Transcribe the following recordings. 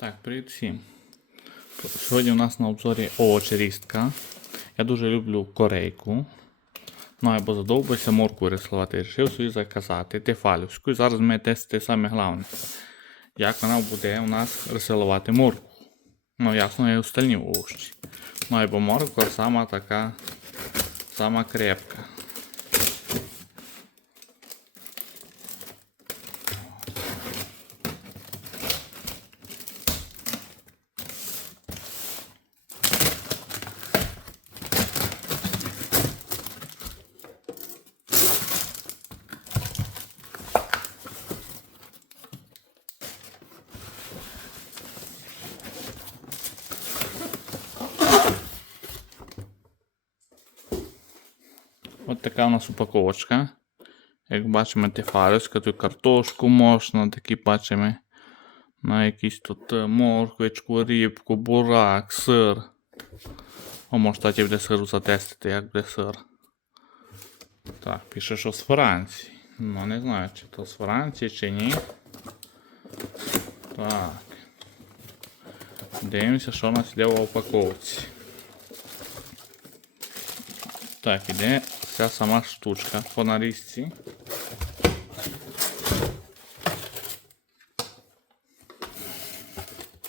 Так, привіт всім. Сьогодні у нас на обзорі овочерістка. Я дуже люблю корейку. Ну або задовбився моркву рисувати. Рішив собі заказати тефалівську. І зараз ми тестити саме головне. Як вона буде у нас рисувати моркву. Ну, ясно, і остальні овочі. Ну або морква сама така, сама крепка. От така у нас упаковочка. Як бачимо, тефалівська, тут картошку можна, такі бачимо. На якісь тут е, морквичку, рибку, бурак, сир. О, може, кстати, буде сиру затестити, як буде сир. Так, пише, що з Франції. Ну, не знаю, чи то з Франції, чи ні. Так. Дивимося, що у нас йде упаковці. Так, іде ця сама штучка по нарізці.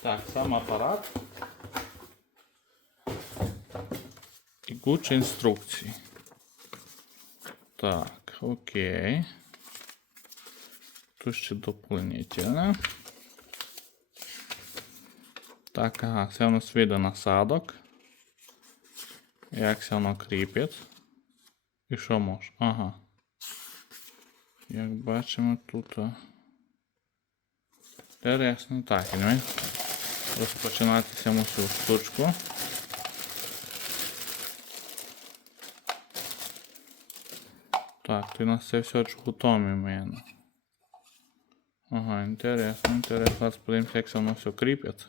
Так, сам апарат. І куча інструкцій. Так, окей. Тут ще доповнительне. Так, ага, це у нас видно насадок. Як це воно кріпить. І що може? Ага. Як бачимо тут. Інтересно. Так, і ми розпочинати саму цю штучку. Так, ти у нас це все чхутом у мене. Ага, інтересно, інтересно. Зараз подивимося, як воно все кріпить.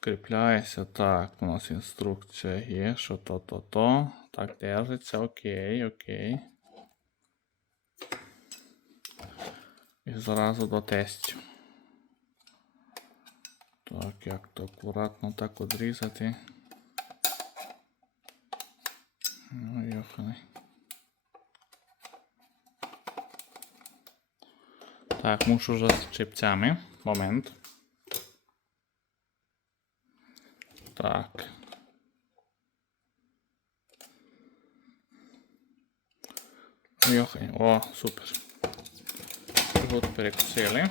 Кріпляється. Так, у нас інструкція є, що то-то-то. Так, держиться, окей, окей. І зразу до тестів. Так, як то акуратно так одрізати. Ну, йоханий. Так, мушу вже з чипцями. Момент. Так. Йохай. О, супер. От перекусили.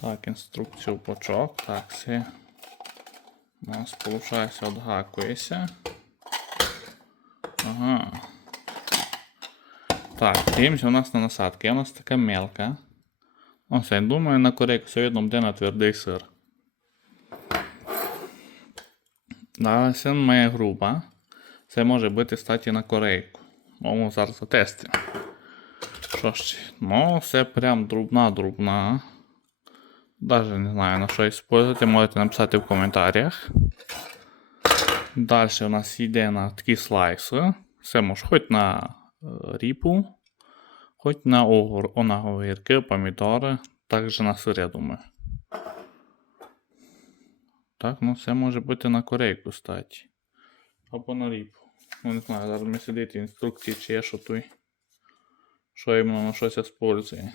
Так, інструкцію в бочок. Так, все. У нас, виходить, відгакується. Ага. Так, дивимося у нас на насадки. У нас така мелка. Ось, я думаю, на корейку все одно буде на твердий сир. Да, це має груба. Це може бути статі на корейку. Можемо зараз затестимо. Що ж, ну, все прям друбна-друбна. Даже не знаю на що использувати, можете написати в коментарях. Далі у нас йде на такі слайси. Це може хоч на е, ріпу, хоч на огур, на огірки, помідори, також на сир, я думаю. Так, ну це може бути на корейку статі. Або на ріпу. Ну не знаю, зараз ми сидить інструкції, чи є що той. Що іменно на щось использує.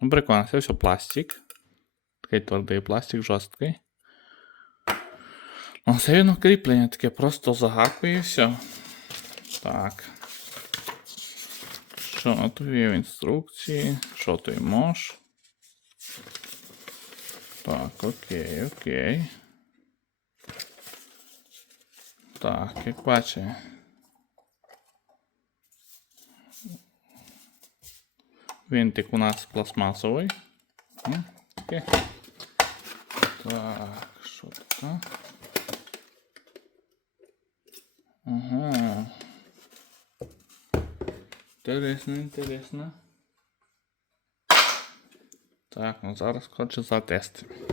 Ну, прикольно, це все пластик. Такий твердий пластик, жорсткий. Ну, це видно кріплення таке просто загакує і все. Так. Що тут є в інструкції? Що ти можеш? Так, окей, окей. Так, як бачите. Винтик у нас пластмасовий. Так, що тут? Ага. Інтересно, інтересно. Так, ну зараз хочу затестити.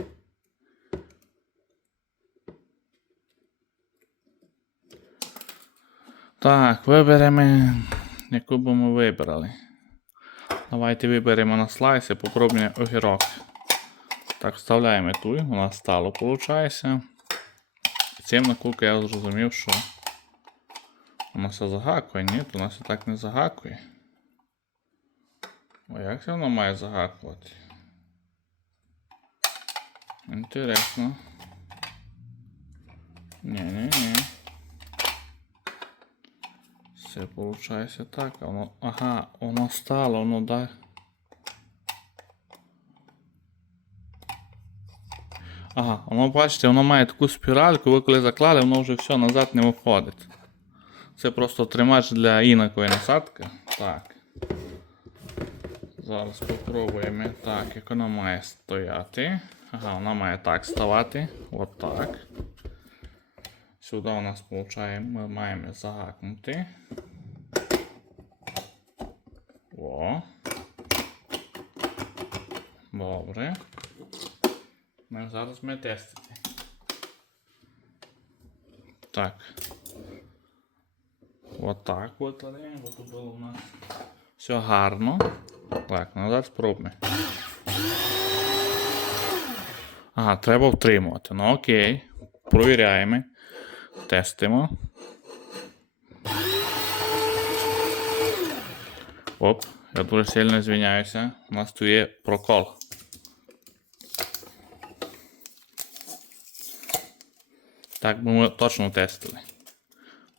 Так, виберемо, яку б ми вибрали. Давайте виберемо на слайси, попробуємо огірок. Так, вставляємо ту, у нас стало, виходить. Цим накулку я зрозумів, що воно все загакує. Ні, то у нас і так не загакує. А як це воно має загакувати? Інтересно. Ні-ні-ні. Все виходить так, воно. Ага, воно стало, воно да. Ага, воно бачите, воно має таку спіральку, ви коли заклали, воно вже все назад не виходить. Це просто тримач для інакової насадки. Так. Зараз спробуємо. Так, як вона має стояти. Ага, вона має так ставати. От так. Сюди у нас виходить, ми маємо загакнути. О. Добре. Ми зараз ми тестити. Так. От так от, бо то було у нас все гарно. Так, назад спробуємо. Ага, треба втримувати. Ну окей. Провіряємо. Тестимо. Оп, я дуже сильно звиняюся. У нас тут є прокол. Так ми точно тестили.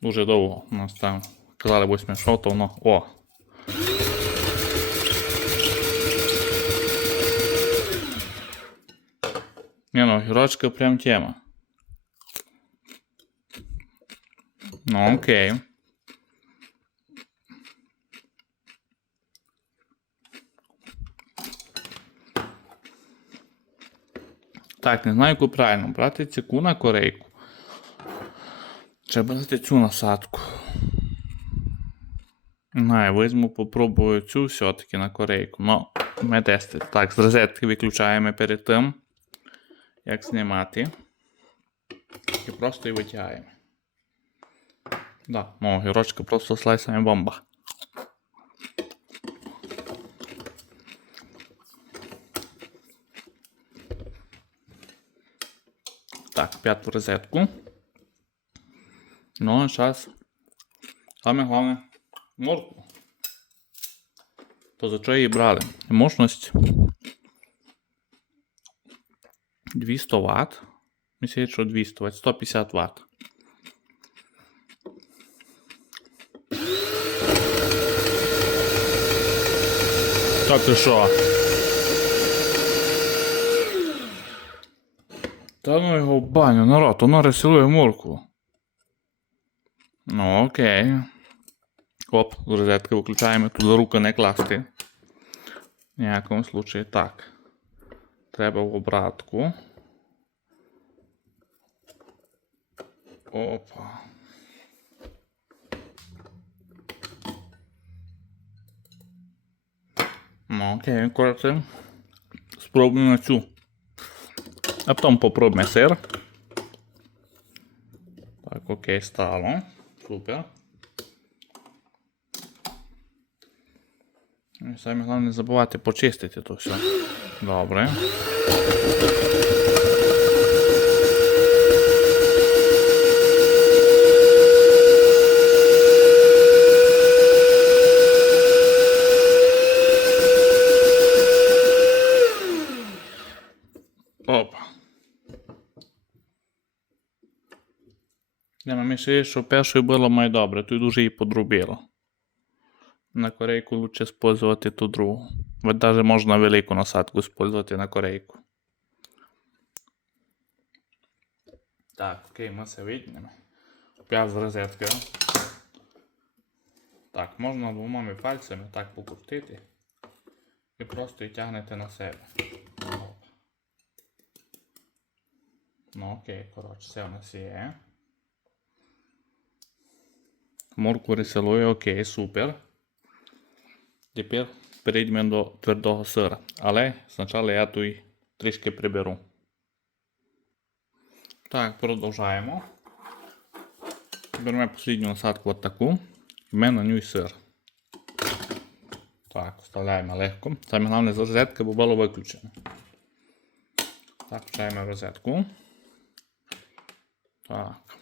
Дуже довго у нас там казали 8 шов, то воно. О! Не, ну, гірочка прям тема. Ну, окей. Так, не знаю, яку правильно. Брати ціку на корейку. Треба брати цю насадку. Не візьму, попробую цю все-таки на корейку. Ну, ми тестимо. Так, з розетки виключаємо перед тим, як знімати. І просто її витягаємо. Да, ну, гірочка просто слайсами бомба. Так, п'яту розетку. Ну, а зараз. Саме головне моркву. То за що її брали? Мощність 200 Вт. Мені що 200 Вт, 150 Вт. Так ти що? Та ну його в баню, народ, воно ресилує моркву. Ну, окей. Оп, розетки виключаємо, тут за руку не класти. В ніякому случаї так. Треба в обратку. Опа. Ну, окей, коротше. Спробуємо цю. А потім попробуємо сир. Так, окей, стало. Супер. І саме головне не забувати почистити то все. Добре. Опа. Я що першою було має добре, тут дуже її подрубило. На корейку лучше использувати ту другу. Ви навіть можна велику насадку использувати на корейку. Так, окей, ми це витягнемо. П'ять з розетки. Так, можна двома пальцями так покрутити. І просто і тягнете на себе. Ну окей, коротше, це у нас є. Морку рисилує, окей, супер. Тепер перейдемо до твердого сира. Але спочатку я тут трішки приберу. Так, продовжаємо. Беремо послідню насадку от таку. І на ній сир. Так, вставляємо легко. Саме головне з розетки, бо було виключено. Так, включаємо розетку. Так.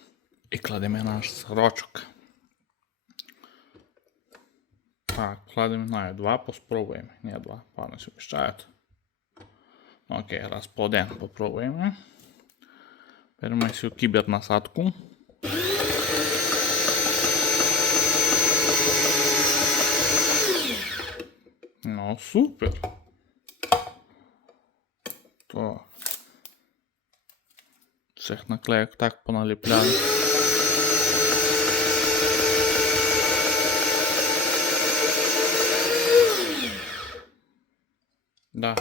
І кладемо наш сирочок. Так, кладемо на два, поспробуємо. Ні, два, пане се вміщають. Окей, раз по один попробуємо. Беремо цю кібернасадку. Ну, супер. Так. Цих наклеїк так поналіпляли. Да.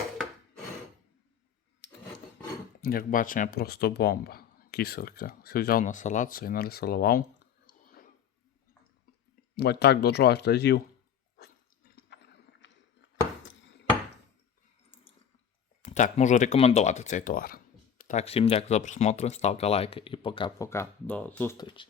Як бачимо, просто бомба. Киселька. Все взяв на салат, і нарисував. Ось так до чогось разів. Так, можу рекомендувати цей товар. Так, всім дякую за просмотр, ставте лайки і пока-пока. До зустрічі.